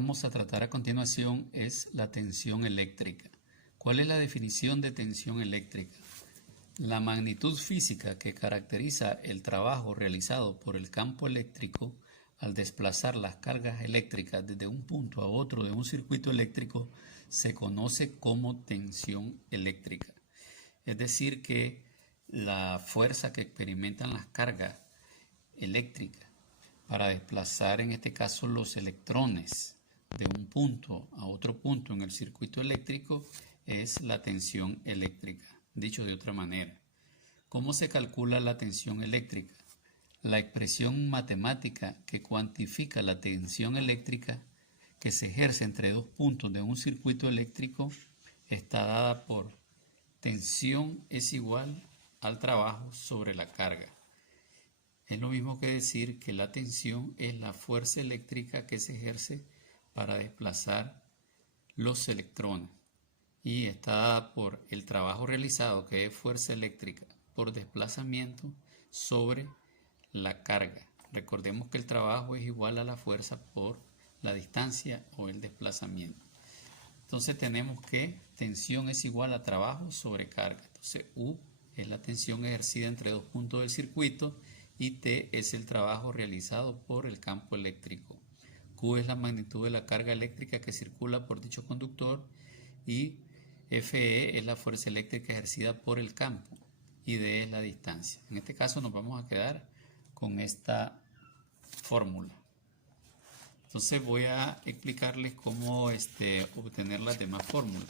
vamos a tratar a continuación es la tensión eléctrica. ¿Cuál es la definición de tensión eléctrica? La magnitud física que caracteriza el trabajo realizado por el campo eléctrico al desplazar las cargas eléctricas desde un punto a otro de un circuito eléctrico se conoce como tensión eléctrica. Es decir que la fuerza que experimentan las cargas eléctricas para desplazar en este caso los electrones de un punto a otro punto en el circuito eléctrico es la tensión eléctrica. Dicho de otra manera, ¿cómo se calcula la tensión eléctrica? La expresión matemática que cuantifica la tensión eléctrica que se ejerce entre dos puntos de un circuito eléctrico está dada por tensión es igual al trabajo sobre la carga. Es lo mismo que decir que la tensión es la fuerza eléctrica que se ejerce para desplazar los electrones y está dada por el trabajo realizado, que es fuerza eléctrica por desplazamiento sobre la carga. Recordemos que el trabajo es igual a la fuerza por la distancia o el desplazamiento. Entonces tenemos que tensión es igual a trabajo sobre carga. Entonces U es la tensión ejercida entre dos puntos del circuito y T es el trabajo realizado por el campo eléctrico. Q es la magnitud de la carga eléctrica que circula por dicho conductor y Fe es la fuerza eléctrica ejercida por el campo y D es la distancia. En este caso nos vamos a quedar con esta fórmula. Entonces voy a explicarles cómo obtener las demás fórmulas.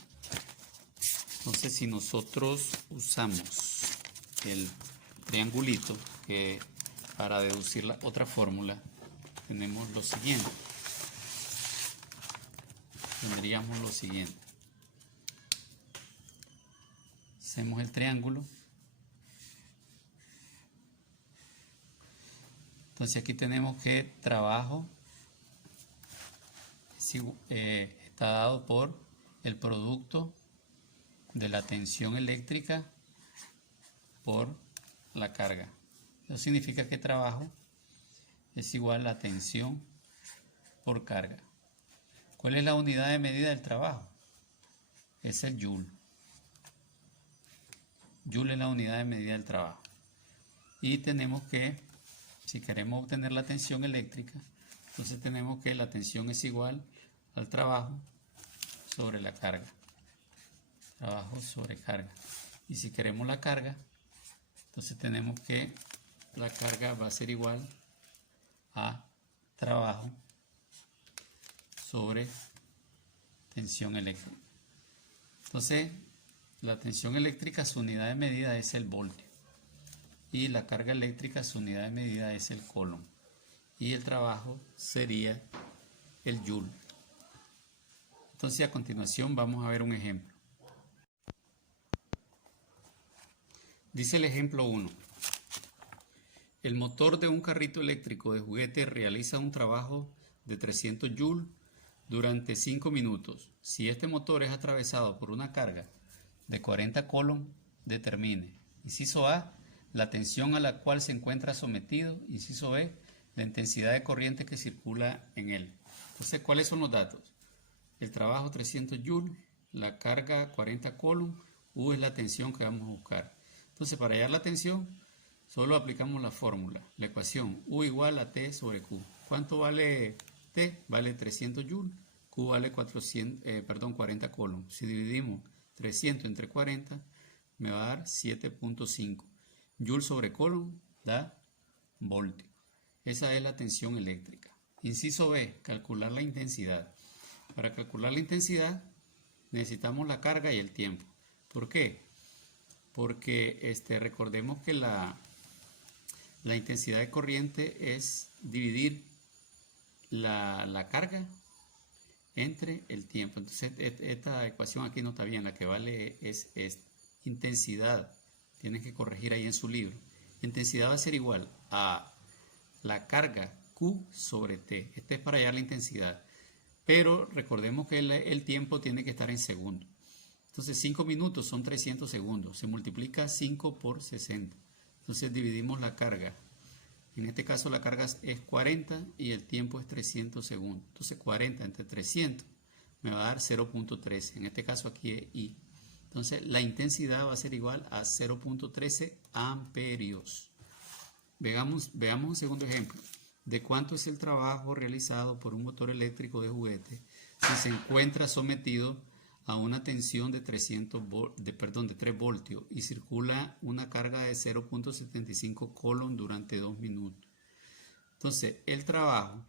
Entonces si nosotros usamos el triangulito que para deducir la otra fórmula tenemos lo siguiente. Tendríamos lo siguiente. Hacemos el triángulo. Entonces aquí tenemos que trabajo está dado por el producto de la tensión eléctrica por la carga. Eso significa que trabajo es igual a tensión por carga. ¿Cuál es la unidad de medida del trabajo? Es el joule. Joule es la unidad de medida del trabajo. Y tenemos que, si queremos obtener la tensión eléctrica, entonces tenemos que la tensión es igual al trabajo sobre la carga. Trabajo sobre carga. Y si queremos la carga, entonces tenemos que la carga va a ser igual a trabajo sobre tensión eléctrica. Entonces, la tensión eléctrica, su unidad de medida es el voltio. Y la carga eléctrica, su unidad de medida es el coulomb. Y el trabajo sería el joule. Entonces, a continuación vamos a ver un ejemplo. Dice el ejemplo 1. El motor de un carrito eléctrico de juguete realiza un trabajo de 300 joules durante 5 minutos. Si este motor es atravesado por una carga de 40 coulomb, determine. Inciso A, la tensión a la cual se encuentra sometido. Inciso B, la intensidad de corriente que circula en él. Entonces, ¿cuáles son los datos? El trabajo 300 joules, la carga 40 coulomb, U es la tensión que vamos a buscar. Entonces, para hallar la tensión, solo aplicamos la fórmula, la ecuación U igual a T sobre Q. ¿Cuánto vale T? Vale 300 joules, Q vale 40 coulomb. Si dividimos 300 entre 40, me va a dar 7.5. Joule sobre coulomb da voltio. Esa es la tensión eléctrica. Inciso B, calcular la intensidad. Para calcular la intensidad necesitamos la carga y el tiempo. ¿Por qué? Porque recordemos que la intensidad de corriente es dividir la carga entre el tiempo. Entonces esta ecuación aquí no está bien, la que vale es intensidad. Tienen que corregir ahí en su libro. Intensidad va a ser igual a la carga Q sobre T. Este es para hallar la intensidad. Pero recordemos que el tiempo tiene que estar en segundos. Entonces 5 minutos son 300 segundos. Se multiplica 5 por 60. Entonces dividimos la carga En este caso la carga es 40 y el tiempo es 300 segundos. Entonces 40 entre 300 me va a dar 0.13. En este caso aquí es I. Entonces la intensidad va a ser igual a 0.13 amperios. Veamos un segundo ejemplo. ¿De cuánto es el trabajo realizado por un motor eléctrico de juguete si se encuentra sometido a una tensión de 3 voltios y circula una carga de 0.75 coulomb durante 2 minutos? Entonces, el trabajo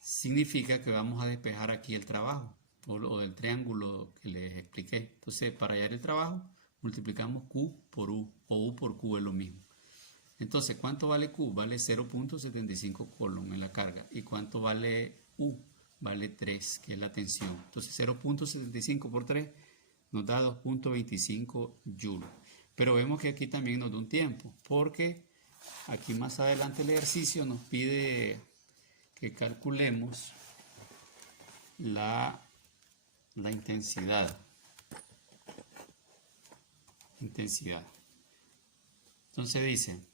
significa que vamos a despejar aquí el trabajo o del triángulo que les expliqué. Entonces, para hallar el trabajo, multiplicamos Q por U, o U por Q es lo mismo. Entonces, ¿cuánto vale Q? Vale 0.75 coulomb en la carga. ¿Y cuánto vale U? Vale 3, que es la tensión. Entonces 0.75 por 3 nos da 2.25 joules. Pero vemos que aquí también nos da un tiempo, porque aquí más adelante el ejercicio nos pide que calculemos la intensidad. Entonces dice,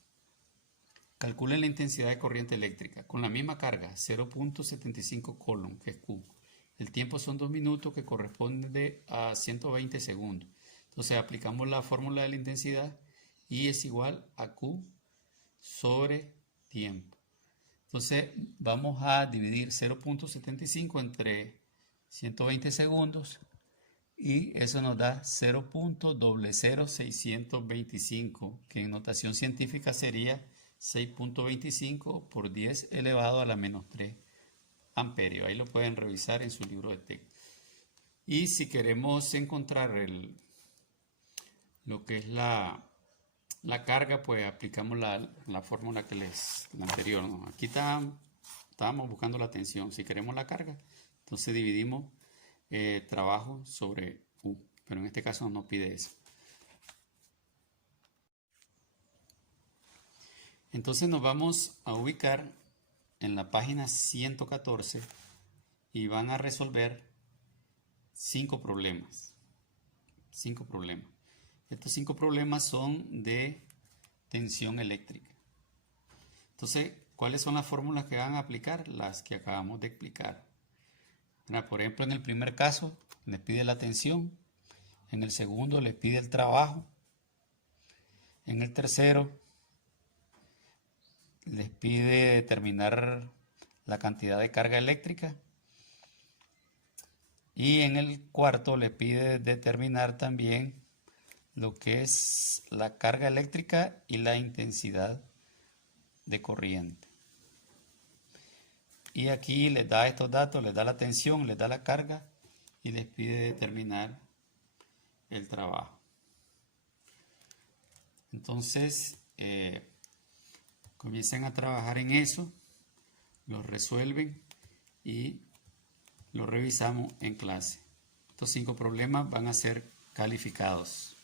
calculen la intensidad de corriente eléctrica con la misma carga, 0.75 coulomb, que es Q. El tiempo son 2 minutos, que corresponde a 120 segundos. Entonces aplicamos la fórmula de la intensidad y es igual a Q sobre tiempo. Entonces vamos a dividir 0.75 entre 120 segundos y eso nos da 0.00625, que en notación científica sería 6.25 por 10 elevado a la menos 3 amperios. Ahí lo pueden revisar en su libro de texto. Y si queremos encontrar lo que es la carga, pues aplicamos la fórmula que la anterior, ¿no? Aquí estábamos buscando la tensión. Si queremos la carga, entonces dividimos trabajo sobre U. Pero en este caso no nos pide eso. Entonces nos vamos a ubicar en la página 114 y van a resolver 5 problemas. 5 problemas. Estos 5 problemas son de tensión eléctrica. Entonces, ¿cuáles son las fórmulas que van a aplicar? Las que acabamos de explicar. Por ejemplo, en el primer caso les pide la tensión. En el segundo les pide el trabajo. En el tercero les pide determinar la cantidad de carga eléctrica. Y en el cuarto le pide determinar también lo que es la carga eléctrica y la intensidad de corriente. Y aquí les da estos datos, les da la tensión, les da la carga y les pide determinar el trabajo. Entonces, comiencen a trabajar en eso, lo resuelven y lo revisamos en clase. Estos 5 problemas van a ser calificados.